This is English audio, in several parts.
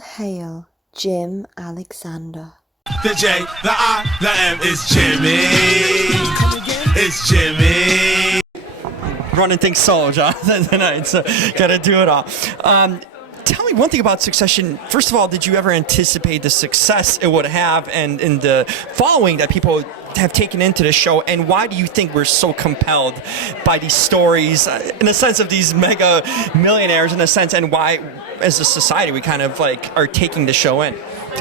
hail Jim Alexander. The J, the I, the M is Jimmy. It's Jimmy. Running things solo, Jonathan, tonight, so gotta do it all. Tell me one thing about Succession. First of all, did you ever anticipate the success it would have and in the following that people have taken into the show, and why do you think we're so compelled by these stories, in a sense of these mega millionaires, in a sense, and why, as a society, we kind of like are taking the show in?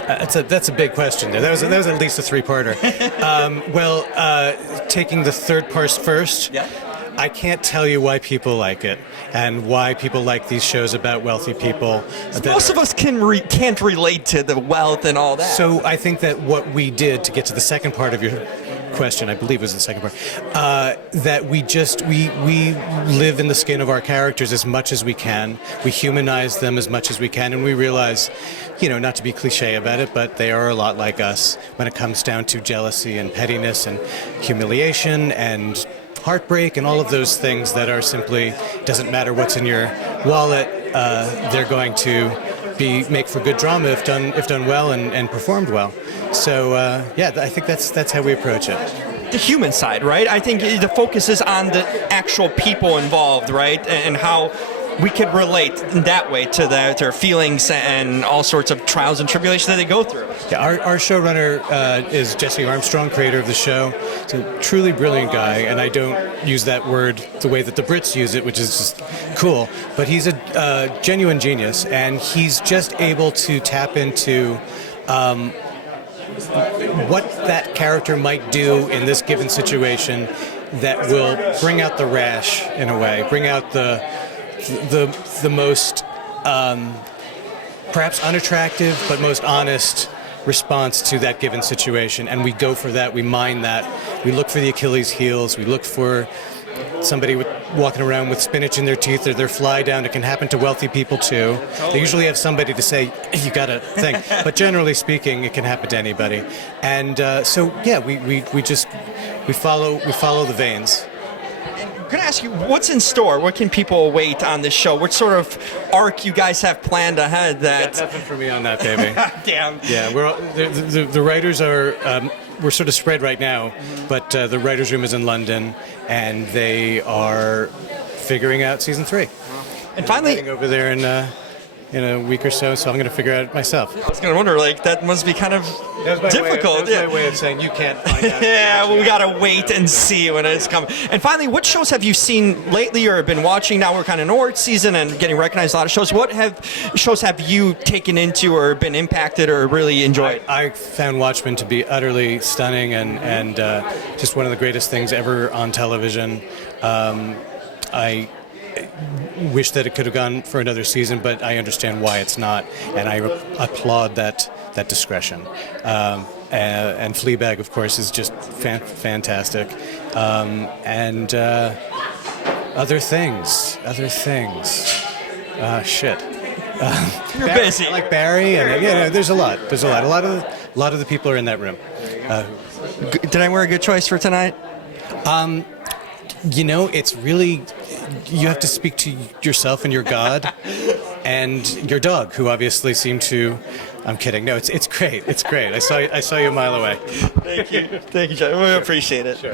That's a big question there. That was at least a three-parter. Taking the third part first. Yeah. I can't tell you why people like it and why people like these shows about wealthy people. Most of us can't relate to the wealth and all that. So I think that what we did to get to the second part of your question, I believe was the second part, that we live in the skin of our characters as much as we can. We humanize them as much as we can, and we realize, not to be cliche about it, but they are a lot like us when it comes down to jealousy and pettiness and humiliation and heartbreak and all of those things that are simply, doesn't matter what's in your wallet, they're going to make for good drama if done well and performed well. So I think that's how we approach it. The human side, right? I think the focus is on the actual people involved, right? And how we could relate in that way to their feelings and all sorts of trials and tribulations that they go through. Yeah, our showrunner is Jesse Armstrong, creator of the show. He's a truly brilliant guy, and I don't use that word the way that the Brits use it, which is just cool. But he's a genuine genius, and he's just able to tap into what that character might do in this given situation that will bring out the rash in a way, bring out the most perhaps unattractive but most honest response to that given situation, and we go for that. We mine that. We look for the Achilles heels. We look for somebody walking around with spinach in their teeth or their fly down. It can happen to wealthy people too. They usually have somebody to say, you got to think, but generally speaking, it can happen to anybody. And we follow the veins. I'm going to ask you, what's in store? What can people await on this show? What sort of arc you guys have planned ahead? Got nothing for me on that, baby. Damn. Yeah, the writers are, we're sort of spread right now, but the writers' room is in London, and they are figuring out season 3. And finally, I'm over there in a week or so I'm going to figure it out myself. I was going to wonder, that must be kind of difficult. That's my way of saying you can't find out. Yeah, well, we got to wait and see when it's coming. And finally, what shows have you seen lately or been watching? Now we're kind of in awards season and getting recognized a lot of shows. What shows have you taken into or been impacted or really enjoyed? I found Watchmen to be utterly stunning and just one of the greatest things ever on television. I wish that it could have gone for another season, but I understand why it's not, and I applaud that discretion. And Fleabag, of course, is just fantastic. And other things. Shit. You're busy. I like Barry, and there's a lot. A lot of the people are in that room. Did I wear a good choice for tonight? It's really, you have to speak to yourself and your God and your dog, who obviously seem to, I'm kidding. No, it's great. It's great. I saw you a mile away. Thank you, John. We appreciate it. Sure.